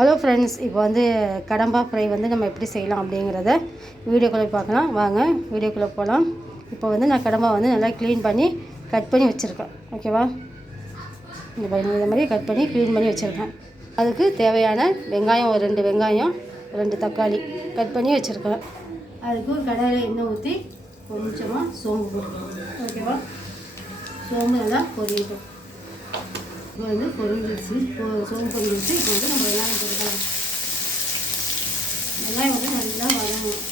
Hello friends, இப்போ வந்து கடம்பா fry வந்து நம்ம எப்படி செய்யலாம் அப்படிங்கிறத வீடியோக்குள்ளே பார்க்கலாம். வாங்க வீடியோக்குள்ளே போகலாம். இப்போ வந்து நான் கடம்பா வந்து நல்லா க்ளீன் பண்ணி கட் பண்ணி வச்சுருக்கேன். ஓகேவா, இந்த பாருங்கள், இந்த மாதிரி கட் பண்ணி க்ளீன் பண்ணி வச்சுருக்கேன். அதுக்கு தேவையான வெங்காயம், ஒரு 2 வெங்காயம், 2 தக்காளி கட் பண்ணி வச்சுருக்கேன். அதுக்கு ஒரு கடாயில் எண்ணெய் ஊற்றி கொஞ்சமாக சோம்பு போட்டுக்கணும். ஓகேவா, சோம்பு நல்லா பொரியட்டும். இப்போ வந்து பொரிஞ்சிடுச்சு, சோம்பு பொரிஞ்சிடுச்சு. இப்போ வந்து நம்ம வெங்காயம் போட்டுக்கலாம். வெங்காயம் வந்து நல்லா வதங்கணும்.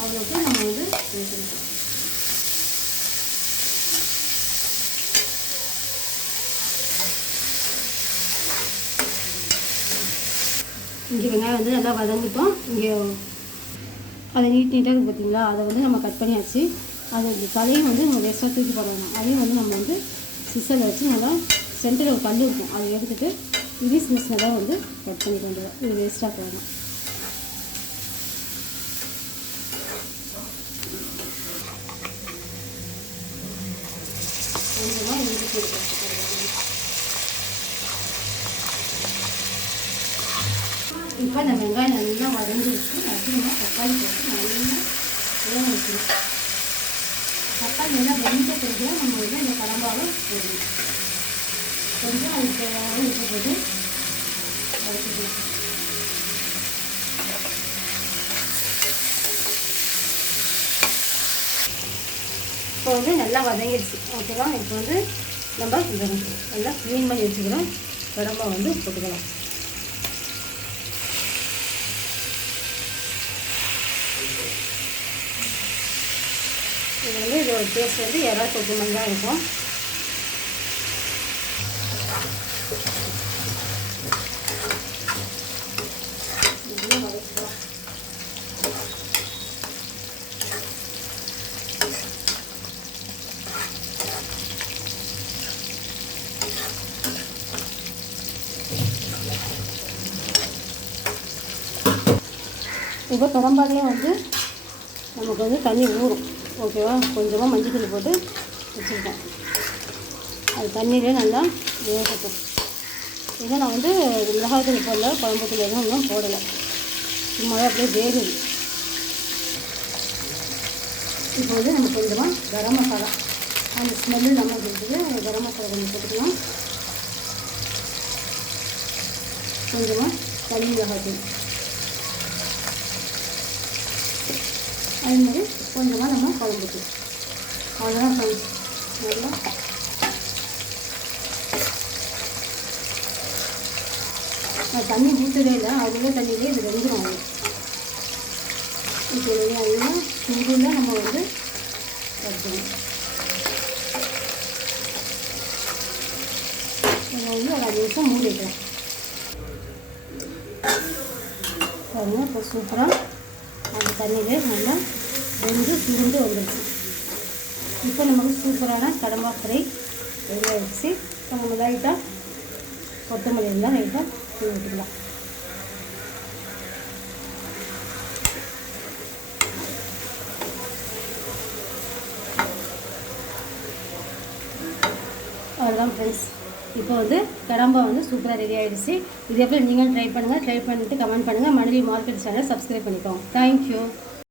அவ்வளோக்கு நம்ம வந்து சேர்த்துக்கலாம். இங்கே வெங்காயம் வந்து நல்லா வதங்கிட்டோம். இங்கே அதை நீட்டாக இருக்குது பார்த்தீங்களா, அதை வந்து நம்ம கட் பண்ணியாச்சு. அது தலையும் வந்து நம்ம வேஸ்ட்டாக தூக்கி போடணும். அதையும் வந்து நம்ம வந்து சிசரில் வச்சு நல்லா சென்டரில் ஒரு கல் இருக்கும், அதை எடுத்துகிட்டு இது சின்னதாக வந்து கட் பண்ணி கொண்டு வரோம். இது வேஸ்ட்டாக போகணும். கொஞ்சமாக இஞ்சி பூண்டு இப்போ இந்த வெங்காயம் நல்லா வதங்கிடுச்சு. அதிகமாக தக்காளி போட்டு நல்லா வேக வைக்கணும். தக்காளி நல்லா வெந்த பிறகு நம்ம வந்து இந்த கடம்பாவை போடணும். கொஞ்சம் அதுக்கு தேவையான உப்பு போட்டு வதக்கிக்கலாம். இப்போ வந்து நல்லா வதங்கிடுச்சு. ஓகேவா, இப்போ வந்து நம்ம இந்த நல்லா க்ளீன் பண்ணி வச்சுக்கிறோம் கடம்பா வந்து போட்டுக்கலாம். இது வந்து இதோட டேஸ்ட் வந்து இறா தொக்கு மாதிரி தான் இருக்கும். இப்போ கடம்பாலே வந்து நமக்கு வந்து தண்ணி ஊறும். ஓகேவா, கொஞ்சமாக மஞ்சள் தூள் போட்டு வச்சுருக்கேன். அது தண்ணியிலே நல்லா வேகட்டும். இதை நான் வந்து மிளகாய் தூள் போடல, குழம்பு தூள் எதுவும் ஒன்றும் போடலை, சும்மாவே அப்படியே வேகுது. இப்போ வந்து நம்ம கொஞ்சமாக கரம் மசாலா, அந்த ஸ்மெல்லு நம்ம கொடுத்துட்டு கரம் மசாலா கொஞ்சம் போட்டுக்கலாம். கொஞ்சமாக தனி மிளகாய் தூள், அது மாதிரி கொஞ்சமாக நம்ம குழம்பு தூள். அவ்வளோதான் ஃப்ரெண்ட்ஸ். நல்லா நான் தண்ணி ஊற்றவே இல்லை, அதுவே தண்ணியிலே இது வெந்துடும். அது இப்போ அதெல்லாம் சூடில் நம்ம வந்து வச்சுக்கணும். நம்ம வந்து ஒரு 5 நிமிஷம் மூடி வைக்கலாம். பாருங்கள், இப்போ சூப்பராக அந்த தண்ணியிலே நல்லா வெந்து சுருண்டு வந்துடுச்சு. இப்போ நமக்கு சூப்பரான கடம்பா ஃப்ரை ரெடி ஆகிடுச்சு. இப்போ நம்ம லைட்டாக கொத்தமல்லி இருந்தால் லைட்டாக தூவி விட்டுக்கலாம். அவ்வளோதான் ஃப்ரெண்ட்ஸ். இப்போ வந்து கடம்பா வந்து சூப்பராக ரெடி ஆகிடுச்சு. இதே போல் நீங்களும் ட்ரை பண்ணுங்கள். ட்ரை பண்ணிவிட்டு கமெண்ட் பண்ணுங்கள். மணலி மார்க்கெட் சேனல் சப்ஸ்கிரைப் பண்ணிக்கோங்க. தேங்க்யூ.